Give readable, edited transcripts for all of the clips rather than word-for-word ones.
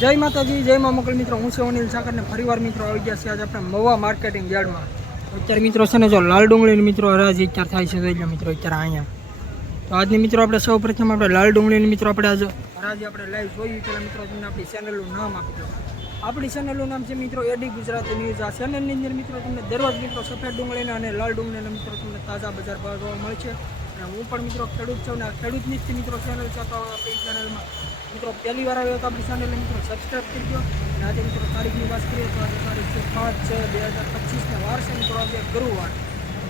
જય માતાજી, જય મા મોકલ મિત્રો. હું છું અનિલ સાકર ને ફરીવાર મિત્રો આવી ગયા છે આજે આપણે મવા માર્કેટિંગ યાર્ડમાં. અત્યારે મિત્રો છે ને જો લાલ ડુંગળીની મિત્રો હરાજી અત્યારે થાય છે એટલે મિત્રો અત્યારે અહીંયા. તો આજની મિત્રો આપણે સૌ પ્રથમ આપણે લાલ ડુંગળીની મિત્રો આપણે આજે હરાજી આપણે લાઈવ જોઈ. પહેલાં મિત્રો તમને આપણી ચેનલનું નામ આપી દઉં. આપણી ચેનલનું નામ છે મિત્રો એડી ગુજરાતી ન્યૂઝ. આ ચેનલની અંદર મિત્રો તમને દરરોજ મિત્રો સફેદ ડુંગળીના અને લાલ ડુંગળીના મિત્રો તમને તાજા બજાર ભાવ જોવા મળે છે. અને હું પણ મિત્રો ખેડૂત છું ને ખેડૂતની જ મિત્રો ચેનલ છે. તો આપણી ચેનલમાં મિત્રો પહેલી વાર આવ્યો તો આપણી ચેનલને મિત્રો સબસ્ક્રાઈબ કરી દો. અને આજે મિત્રો તારીખની વાત કરીએ તો આજે તારીખ છે 5/6/2025 ને વાર છે મિત્રો આજે ગુરુવાર.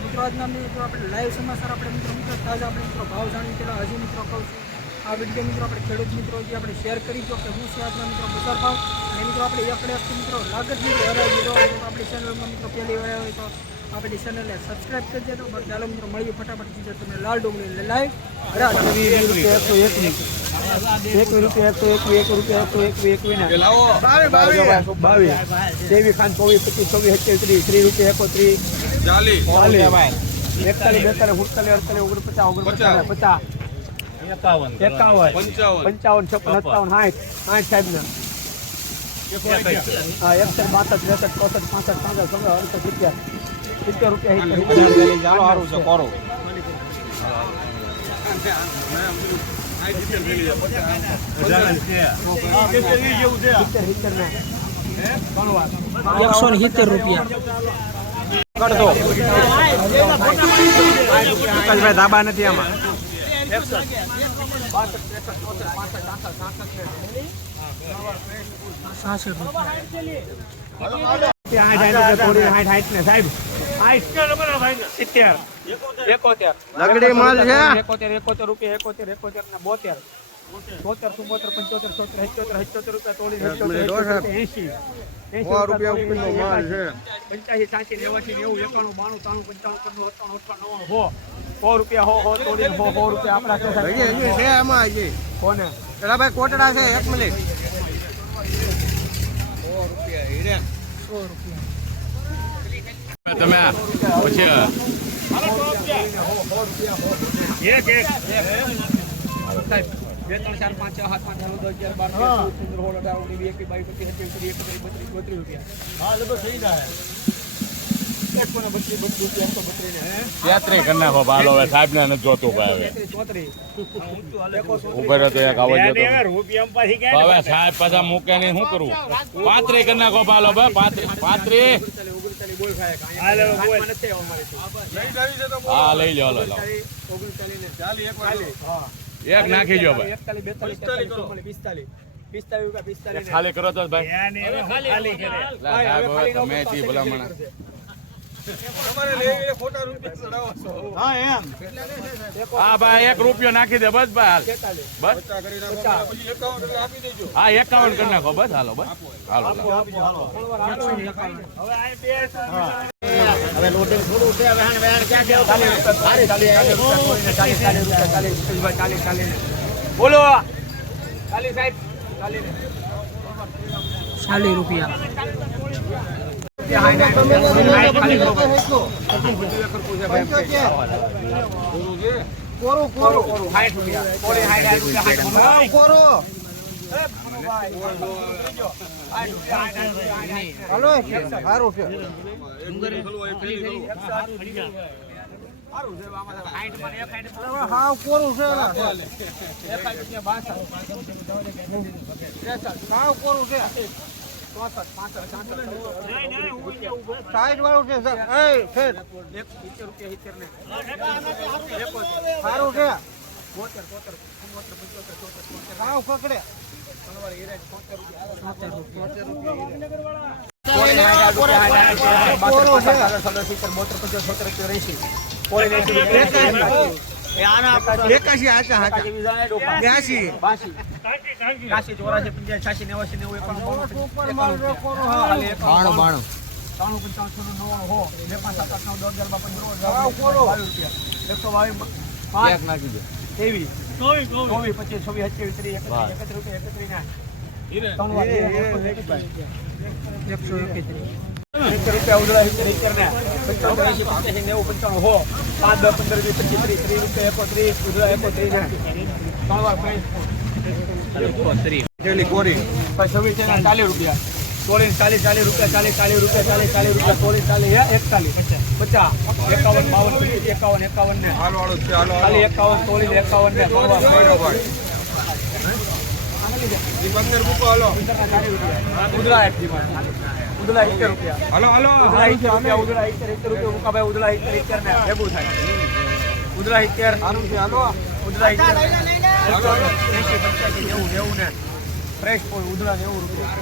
મિત્રો આજના મિત્રો આપણે લાઈવ સમાચાર આપણે મિત્રો તાજા આપણે મિત્રો ભાવ જાણી પહેલાં હજી મિત્રો કહું છું આ વિડીયો મિત્રો આપણે ખેડૂત મિત્રો જે આપણે શેર કરી દો કે હું છે આજના મિત્રો બજાર ભાવ. અને મિત્રો આપણે એકડે મિત્રો લાગત મિત્રો હરાવી દો. આપણી ચેનલમાં મિત્રો પહેલી વાર હોય તો આપણી ચેનલને સબસ્ક્રાઈબ કરી દેજો. બસ ચાલો મિત્રો મળીએ ફટાફટ ચીજો તમને લાલ ડુંગળી લાઈવ હરાવી. ધાબા નથી આમાં. લગડી માલ છે 71 રૂપિયા 71 ના 72 74 74 75 77 રૂપિયા તોડી 80 રૂપિયા ઉપરનો માલ છે. 85 86 89 90 91 92 93 55 99 100 તોડી 100 રૂપિયા આપણા છે એમાં હજી કોને પેલા ભાઈ કોટડા છે 1 મિનિટ 100 રૂપિયા હિરેન 100 રૂપિયા તમે પછી એક 2 3 4 5 6 7 8 9 10 11 12 રૂપિયા. સાહેબ ને નથી જોતું ઉપર તો એક આવો હવે સાહેબ પાછા મૂકે નહીં શું કરવું. 35 કરી નાખો બાલો ભાઈ 35 હા લઈ લો એક નાખી જો ભાઈ 45 ખાલી કરો તો ભાઈ તમે ભલામણ હા ભાઈ 1 રૂપિયો નાખી દે બસ ભાઈ બસ હા 51 કરી નાખો બસ હાલો બસ હાલો હવે લોડિંગ થોડું છે હવે ક્યાં બોલો 40 સાહેબ 40 રૂપિયા સાઈડ વાળું છે સર સારું છે પકડે રૂપિયા ઉડલા કરને 85 85 90 95 હો 5 10 15 20 25 30 રૂપિયા 31 ઉડલા 31 ત્રણ વાર પ્રાઇસ 31 જેલી કોરી ભાઈ 26 છે 40 રૂપિયા 40 રૂપિયા 40 રૂપિયા 41 ને હાલો હાલો છે હાલો ખાલી 51 ને ઈ 15 મૂકો હાલો ઉદલા ઉદલા 70 રૂપિયા હાલો હાલો ઉદલા 70 રૂપિયા મૂકા ભાઈ ઉદલા 70 ને ભેગું થાય ઉદલા 70 હાલો છે હાલો ઉદલા 70 ને ફ્રેશ પોલ ઉદલા 90 રૂપિયા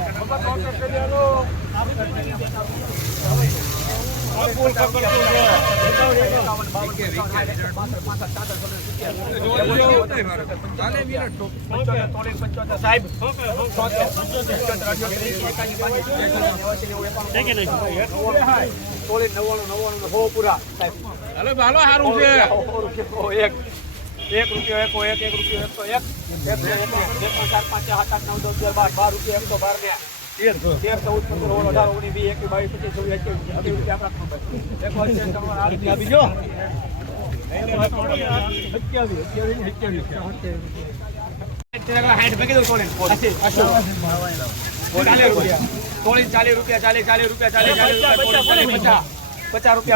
એક રૂપિયો એક રૂપિયો 40 રૂપિયા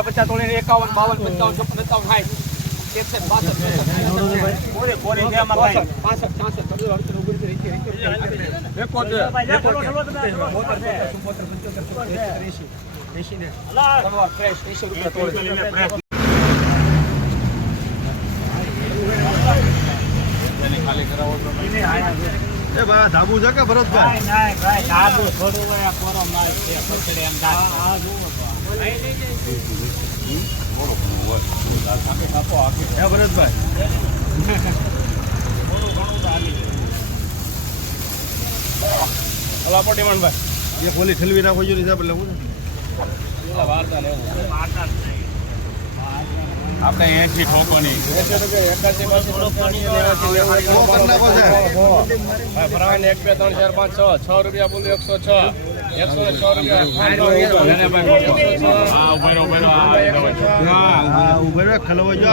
50 તોડીને 51 52 એ બા ધાબુ છે કે ભરતભાઈ ધાબુ થોડું કોરો માલ છે પછડે એમ હે ભરતભાઈ હલો પોટી મનભાઈ એ પોલી ઠલવી નાખો જો હિસાબ એટલે હું વાર્તા ને આપણે 80 ઠોકવાની 1 2 3 4 5 6 રૂપિયા બોલ્યો 106 ખલવો જો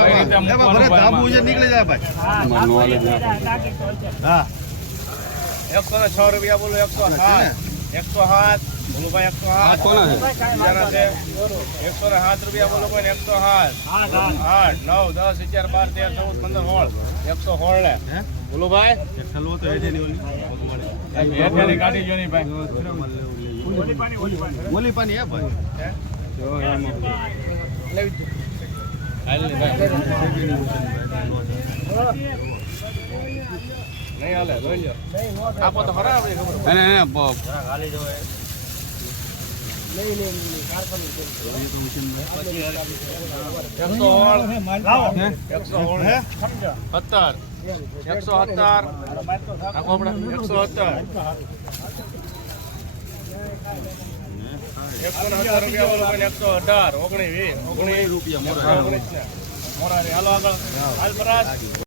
ધાબુ છે નીકળી જાય ભાઈ હા 106 રૂપિયા બોલો 107 બોલો ભાઈ 107 107 રૂપિયા બોલો કોઈ 107 8 9 10 11 12 13 14 15 16 116 ને બોલો ભાઈ ખલવો તો એ જેની એની ગાડી જો નહીં ભાઈ ઓલી પાણી હે ભાઈ નહીં હાલે જોઈ લો આપો તો ખરા આપણે રૂપિયા મોરારી હાલો આગળ હાલ પરાસ